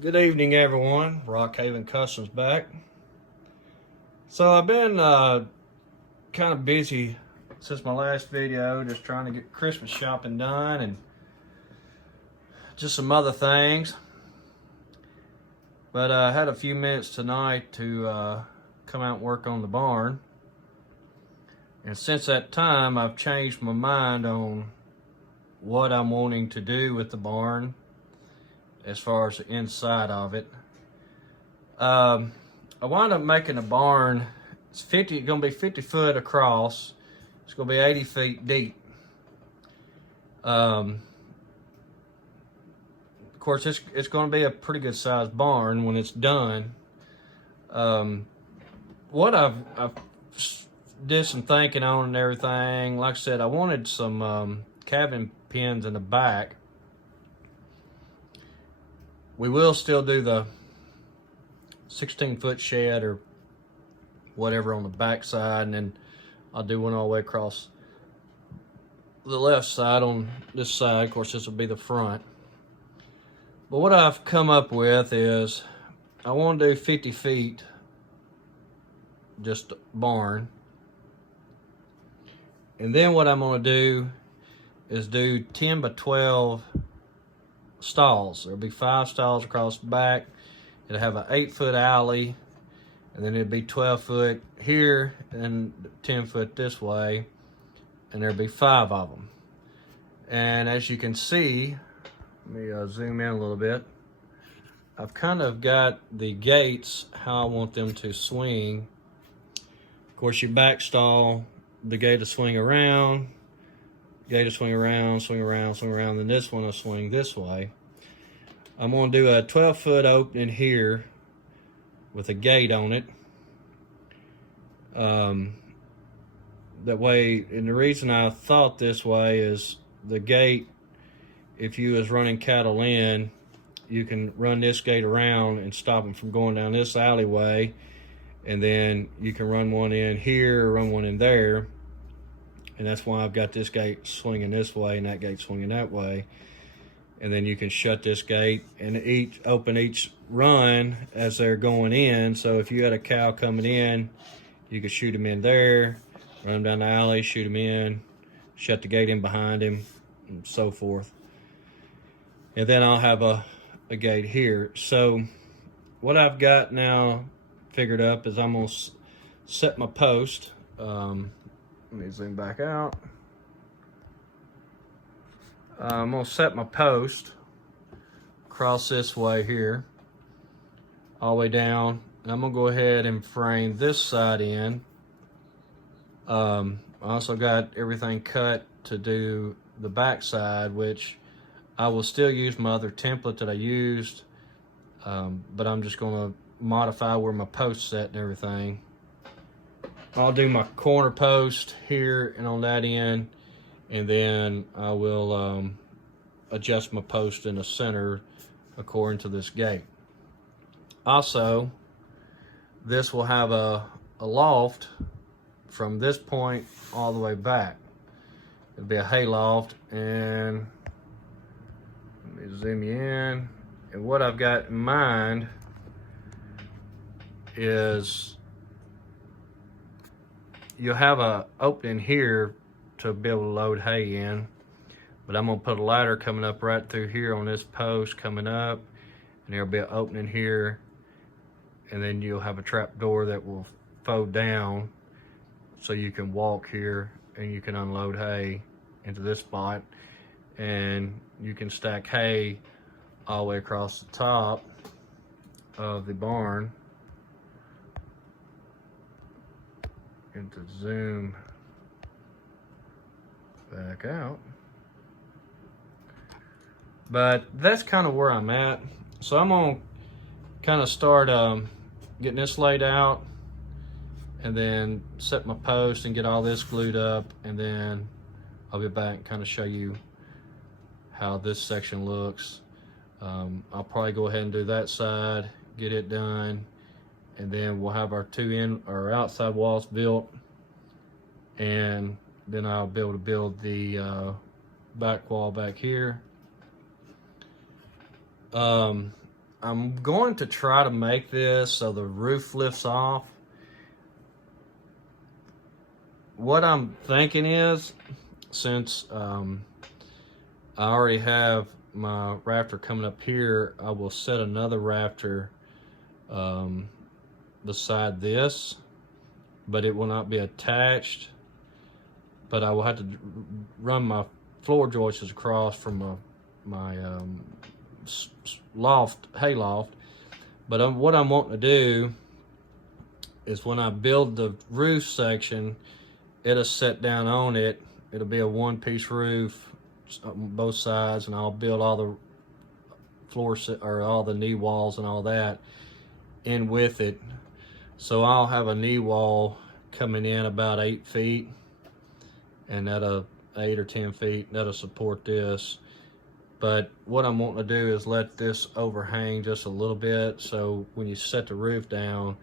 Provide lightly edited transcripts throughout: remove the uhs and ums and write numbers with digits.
Good evening, everyone. Rockhaven Customs back. So I've been kind of busy since my last video, just trying to get Christmas shopping done and just some other things. But I had a few minutes tonight to come out and work on the barn. And since that time, I've changed my mind on what I'm wanting to do with the barn as far as the inside of it. I wound up making a barn. It's going to be 50 foot across. It's going to be 80 feet deep. Of course, it's going to be a pretty good sized barn when it's done. What I've did some thinking on and everything. Like I said, I wanted some cabin pins in the back. We will still do the 16-foot shed or whatever on the back side, and then I'll do one all the way across the left side on this side. Of course, this will be the front. But what I've come up with is I want to do 50 feet, just barn. And then what I'm going to do is do 10 by 12 stalls. There'll be 5 stalls across the back. It'll have an 8-foot alley, and then it'll be 12 foot here and 10 foot this way, and there'll be 5 of them. And as you can see, let me zoom in a little bit. I've kind of got the gates how I want them to swing. Of course, your back stall, the gate will swing around, gate will swing around, swing around, swing around, then this one will swing this way. I'm going to do a 12-foot opening here with a gate on it. That way, and the reason I thought this way is the gate, if you was running cattle in, you can run this gate around and stop them from going down this alleyway, and then you can run one in here or run one in there, and that's why I've got this gate swinging this way and that gate swinging that way. And then you can shut this gate and open each run as they're going in. So if you had a cow coming in, you could shoot him in there, run him down the alley, shoot him in, shut the gate in behind him, and so forth. And then I'll have a gate here. So what I've got now figured up is I'm gonna set my post. Let me zoom back out. I'm gonna set my post across this way here, all the way down. And I'm gonna go ahead and frame this side in. I also got everything cut to do the back side, which I will still use my other template that I used, but I'm just gonna modify where my post set and everything. I'll do my corner post here and on that end, and then I will adjust my post in the center according to this gate. Also, this will have a loft from this point all the way back. It'll be a hay loft, and let me zoom you in. And what I've got in mind is you'll have a opening here to be able to load hay in, but I'm gonna put a ladder coming up right through here on this post coming up, and there'll be an opening here, and then you'll have a trap door that will fold down so you can walk here and you can unload hay into this spot, and you can stack hay all the way across the top of the barn. And to zoom back out. But that's kind of where I'm at. So I'm gonna kind of start getting this laid out, and then set my post and get all this glued up, and then I'll be back and kind of show you how this section looks. I'll probably go ahead and do that side, get it done, and then we'll have our our outside walls built, and then I'll be able to build the back wall back here. I'm going to try to make this so the roof lifts off. What I'm thinking is, since I already have my rafter coming up here, I will set another rafter beside this, but it will not be attached. But I will have to run my floor joists across from my loft, hay loft. But what I'm wanting to do is when I build the roof section, it'll set down on it. It'll be a one-piece roof on both sides, and I'll build all the floor or all the knee walls and all that in with it. So I'll have a knee wall coming in about 8 feet, and that'll 8 or 10 feet. That'll support this. But what I'm wanting to do is let this overhang just a little bit, so when you set the roof down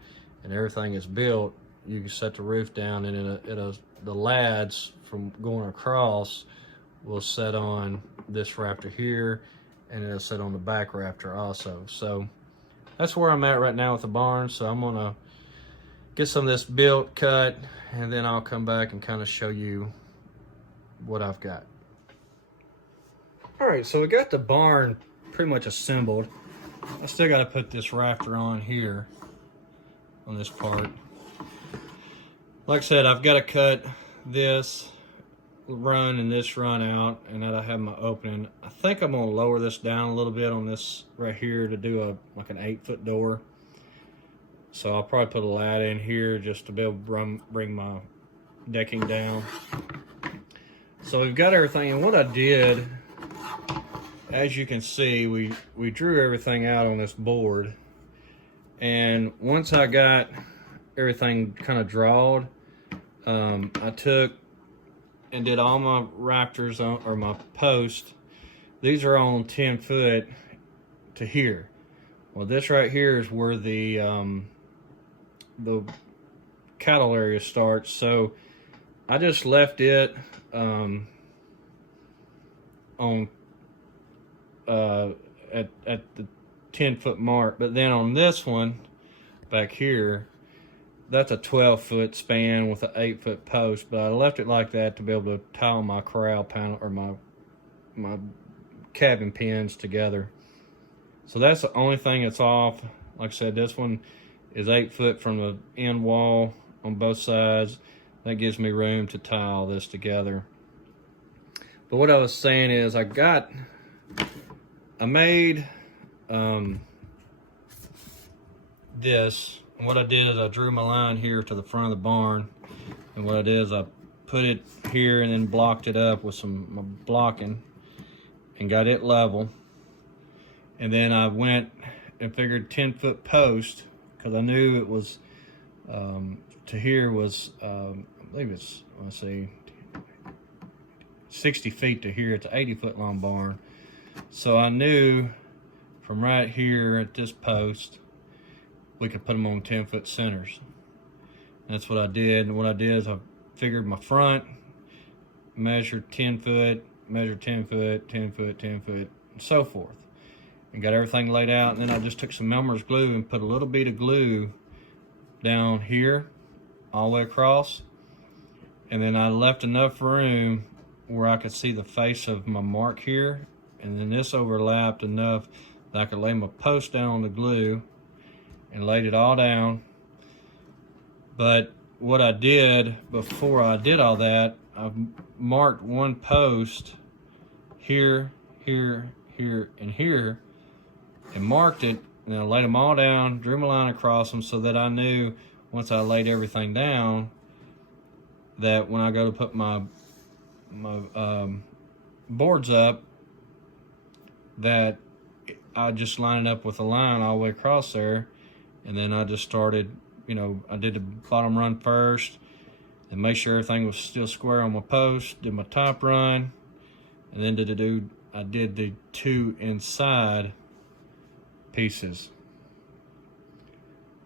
and everything is built, you can set the roof down, and the lads from going across will set on this rafter here, and it'll sit on the back rafter also. So that's where I'm at right now with the barn. So I'm gonna get some of this built, cut, and then I'll come back and kind of show you what I've got. All right, so we got the barn pretty much assembled. I still got to put this rafter on here on this part. Like I said, I've got to cut this run and this run out, and that I have my opening. I think I'm gonna lower this down a little bit on this right here to do like an 8-foot door. So I'll probably put a ladder in here just to be able to bring my decking down. So we've got everything, and what I did, as you can see, we drew everything out on this board, and once I got everything kind of drawed, I took and did all my rafters on, or my post. These are on 10 foot to here. Well, this right here is where the cattle area starts. So I just left it on at the 10-foot mark. But then on this one back here, that's a 12-foot span with an 8-foot post, but I left it like that to be able to tie my corral panel or my cabin pins together. So that's the only thing that's off. Like I said, this one is 8 foot from the end wall on both sides. That gives me room to tie all this together. But what I was saying is I made this. And what I did is I drew my line here to the front of the barn, and what I did is I put it here and then blocked it up with some blocking and got it level. And then I went and figured 10-foot post, because I knew it was to here was I believe it's, let's see, 60 feet to here. It's an 80-foot long barn. So I knew from right here at this post we could put them on 10-foot centers. And that's what I did. And what I did is I figured my front, measured 10 foot, measured 10 foot, 10 foot, 10 foot, and so forth. And got everything laid out. And then I just took some Elmer's glue and put a little bit of glue down here, all the way across. And then I left enough room where I could see the face of my mark here. And then this overlapped enough that I could lay my post down on the glue and laid it all down. But what I did before I did all that, I marked one post here, here, here, and here, and marked it, and I laid them all down, drew my line across them, so that I knew once I laid everything down that when I go to put my boards up, that I just line it up with a line all the way across there. And then I just started, I did the bottom run first and make sure everything was still square on my post, did my top run, and then I did the 2 inside pieces.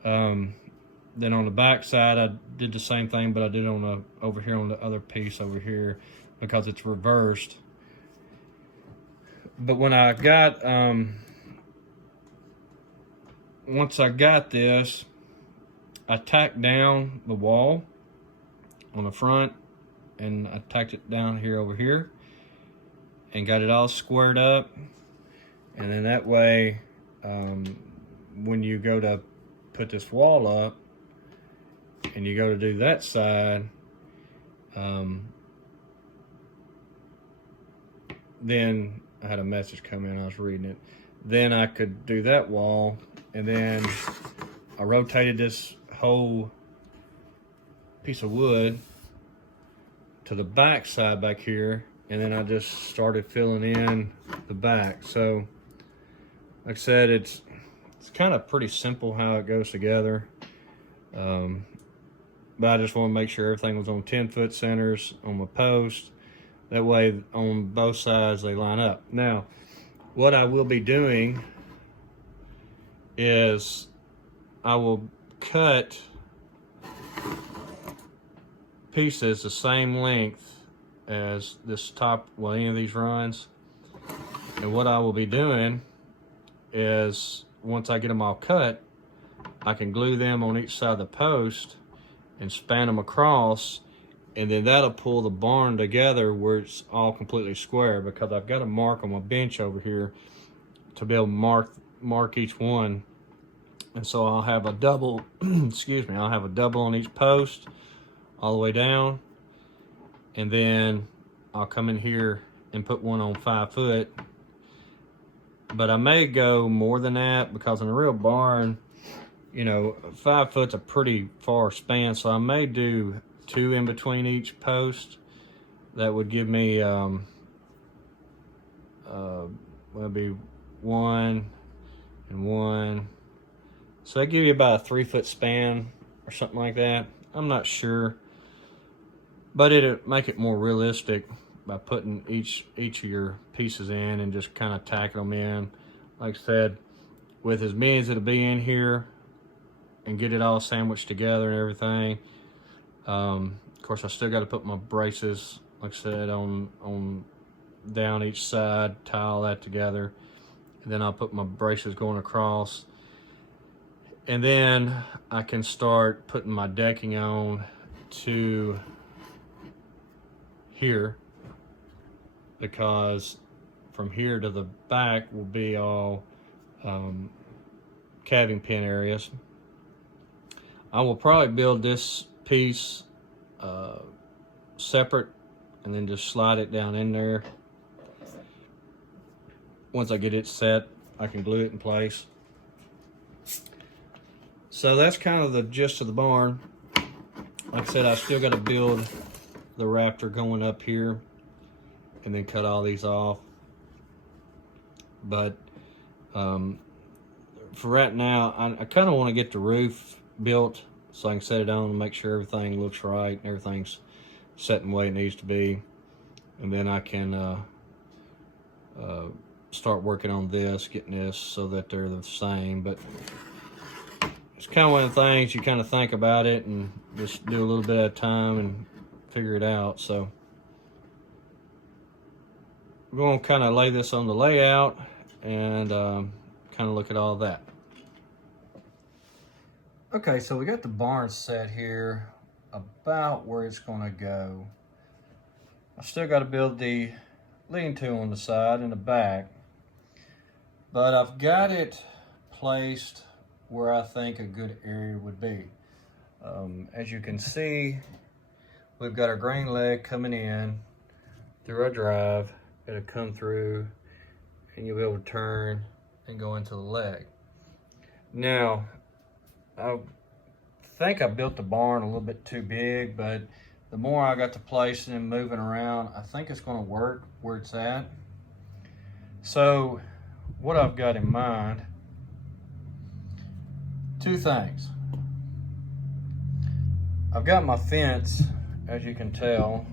Then on the back side, I did the same thing, but I did it over here on the other piece over here because it's reversed. But when I got once I got this, I tacked down the wall on the front, and I tacked it down here over here and got it all squared up. And then that way, when you go to put this wall up and you go to do that side, then I had a message come in, I was reading it. Then I could do that wall, and then I rotated this whole piece of wood to the back side back here, and then I just started filling in the back. So like I said, it's kind of pretty simple how it goes together. But I just want to make sure everything was on 10-foot centers on my post. That way on both sides they line up. Now, what I will be doing is I will cut pieces the same length as this top, well, any of these runs. And what I will be doing is, once I get them all cut, I can glue them on each side of the post and span them across, and then that'll pull the barn together where it's all completely square, because I've got a mark on my bench over here to be able to mark each one. And so I'll have a double, excuse me, I'll have a double on each post all the way down, and then I'll come in here and put one on 5 foot. But I may go more than that, because in a real barn, you know, 5 foot's a pretty far span, so I may do 2 in between each post. That would give me, well, it'd be 1 and 1. So that give you about a 3 foot span or something like that. I'm not sure, but it'd make it more realistic by putting each of your pieces in and just kind of tacking them in. Like I said, with as many as it'll be in here, and get it all sandwiched together and everything. Of course, I still got to put my braces, like I said, on down each side, tie all that together, and then I'll put my braces going across, and then I can start putting my decking on to here, because from here to the back will be all calving pin areas. I will probably build this piece separate and then just slide it down in there. Once I get it set, I can glue it in place. So that's kind of the gist of the barn. Like I said, I still got to build the rafter going up here and then cut all these off. But for right now, I kind of want to get the roof built so I can set it on and make sure everything looks right and everything's set in the way it needs to be. And then I can start working on this, getting this so that they're the same. But it's kind of one of the things you kind of think about it and just do a little bit at a time and figure it out. So we're going to kind of lay this on the layout and kind of look at all that. Okay, so we got the barn set here about where it's going to go. I still got to build the lean-to on the side and the back, but I've got it placed where I think a good area would be. As you can see, we've got our grain leg coming in through our drive. It'll come through and you'll be able to turn and go into the leg. Now, I think I built the barn a little bit too big, but the more I got to placing and moving around, I think it's going to work where it's at. So what I've got in mind, 2 things. I've got my fence, as you can tell,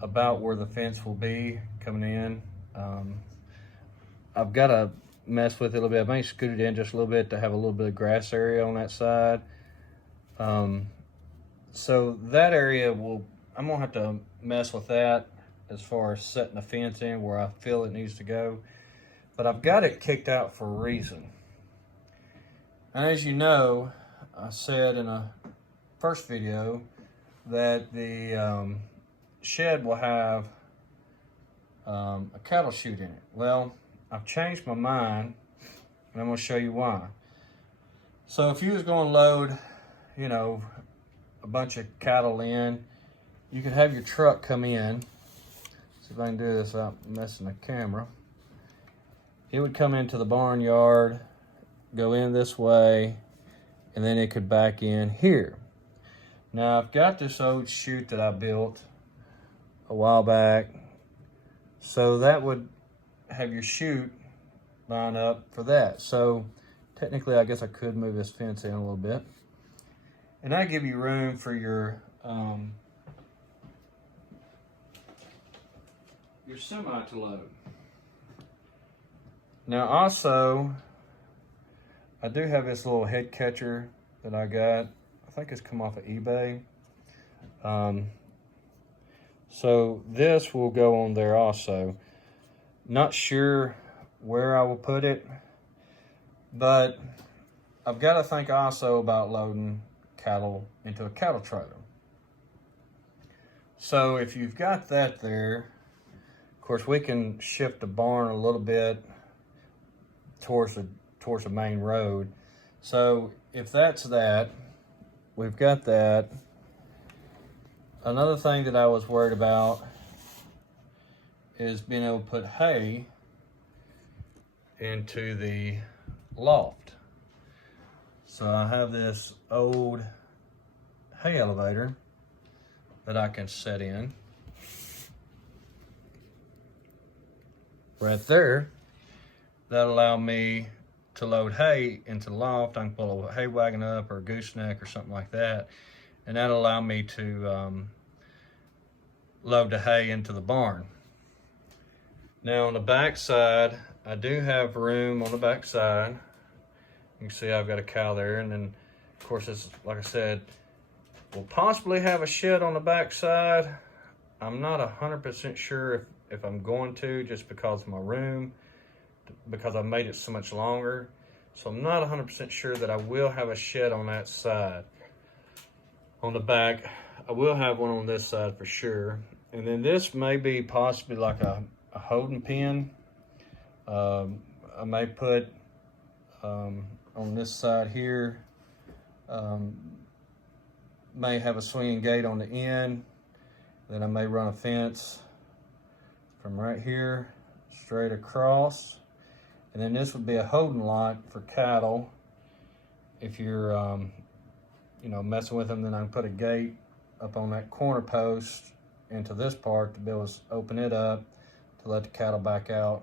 about where the fence will be coming in. I've got to mess with it a little bit. I may scoot it in just a little bit to have a little bit of grass area on that side. So that area I'm gonna have to mess with that as far as setting the fence in where I feel it needs to go. But I've got it kicked out for a reason. And as you know, I said in a first video that the shed will have a cattle chute in it. Well, I've changed my mind, and I'm going to show you why. So if you was going to load, you know, a bunch of cattle in, you could have your truck come in. See if I can do this without messing the camera. It would come into the barnyard, go in this way, and then it could back in here. Now I've got this old chute that I built a while back, so that would have your chute line up for that. So technically I guess I could move this fence in a little bit, and I give you room for your semi to load. Now also, I do have this little head catcher that I got. I think it's come off of eBay. So this will go on there also. Not sure where I will put it, but I've got to think also about loading cattle into a cattle trailer. So if you've got that there, of course we can shift the barn a little bit towards the main road. So if that's that, we've got that. Another thing that I was worried about is being able to put hay into the loft. So I have this old hay elevator that I can set in right there. That'll allow me to load hay into the loft. I can pull a hay wagon up or a gooseneck or something like that, and that'll allow me to load the hay into the barn. Now on the back side, I do have room on the back side. You can see I've got a cow there, and then of course it's, like I said, we'll possibly have a shed on the back side. I'm not 100% sure if I'm going to, just because of my room, because I made it so much longer. So I'm not 100% sure that I will have a shed on that side. On the back, I will have one on this side for sure. And then this may be possibly like a holding pen. I may put on this side here, may have a swinging gate on the end. Then I may run a fence from right here straight across. And then this would be a holding lot for cattle. If you're, you know, messing with them, then I can put a gate up on that corner post into this part to be able to open it up to let the cattle back out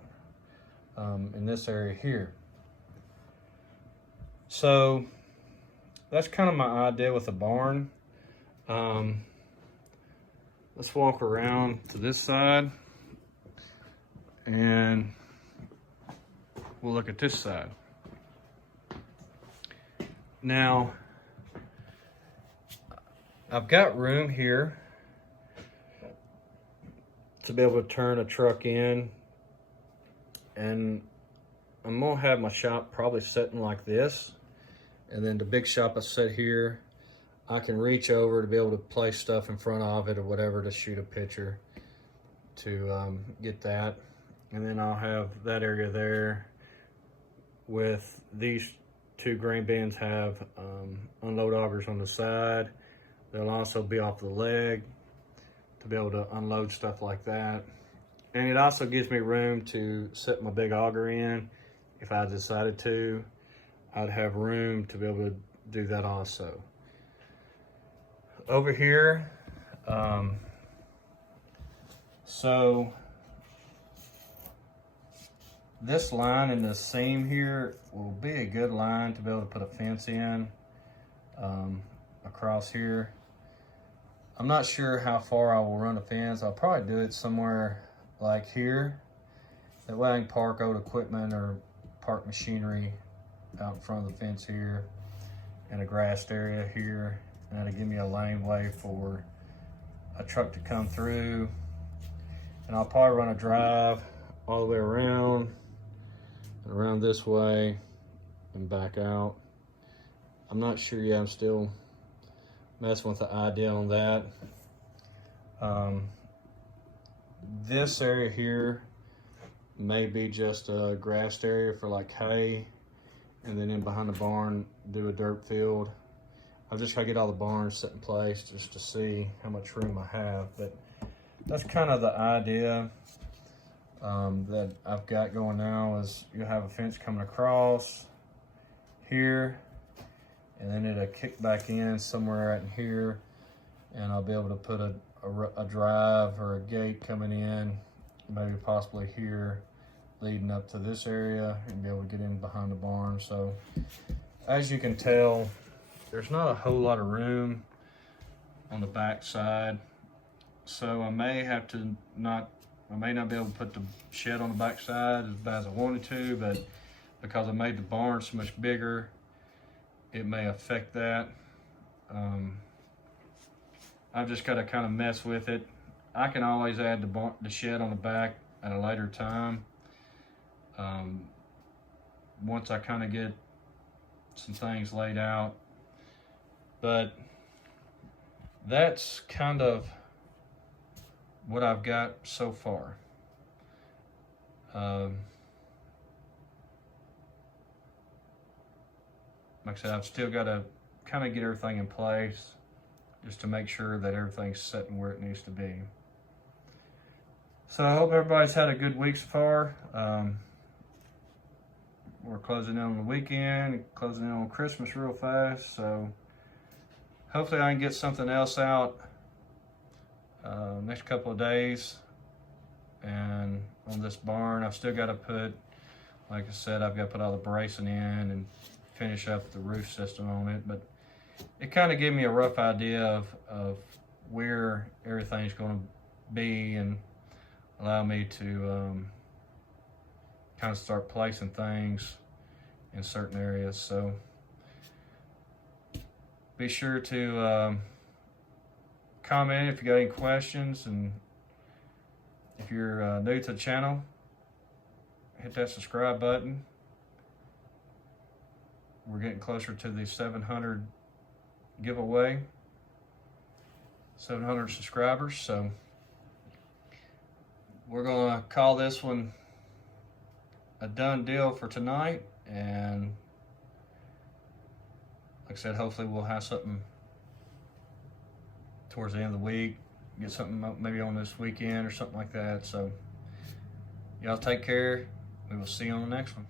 in this area here. So that's kind of my idea with the barn. Let's walk around to this side and we'll look at this side. Now, I've got room here to be able to turn a truck in, and I'm gonna have my shop probably sitting like this, and then the big shop I set here, I can reach over to be able to place stuff in front of it or whatever to shoot a picture to get that. And then I'll have that area there with these two grain bins have unload augers on the side. They'll also be off the leg to be able to unload stuff like that. And it also gives me room to set my big auger in. If I decided to, I'd have room to be able to do that also. Over here, so this line in the seam here will be a good line to be able to put a fence in across here. I'm not sure how far I will run a fence. I'll probably do it somewhere like here. That way I can park old equipment or park machinery out in front of the fence here, and a grassed area here. And that'll give me a laneway for a truck to come through. And I'll probably run a drive all the way around and around this way and back out. I'm not sure yet. I'm still messing with the idea on that. This area here may be just a grassed area for like hay, and then in behind the barn do a dirt field. I've just got to get all the barns set in place just to see how much room I have, but that's kind of the idea that I've got going now. Is you have a fence coming across here, and then it'll kick back in somewhere right in here, and I'll be able to put a drive or a gate coming in, maybe possibly here, leading up to this area, and be able to get in behind the barn. So as you can tell, there's not a whole lot of room on the back side. So I may not be able to put the shed on the back side as bad as I wanted to, but because I made the barn so much bigger, it may affect that. I've just got to kind of mess with it. I can always add the shed on the back at a later time. Once I kind of get some things laid out. But that's kind of what I've got so far. Like I said, I've still got to kind of get everything in place just to make sure that everything's sitting where it needs to be. So I hope everybody's had a good week so far. We're closing in on the weekend, closing in on Christmas real fast, so hopefully I can get something else out next couple of days. And on this barn, I've still got to put, like I said, I've got to put all the bracing in and finish up the roof system on it. But it kind of gave me a rough idea of where everything's going to be, and allow me to kind of start placing things in certain areas. So be sure to comment if you got any questions, and if you're new to the channel, hit that subscribe button. We're getting closer to the 700 giveaway, 700 subscribers, so we're gonna call this one a done deal for tonight. And like I said, hopefully we'll have something towards the end of the week, get something maybe on this weekend or something like that. So y'all take care. We will see you on the next one.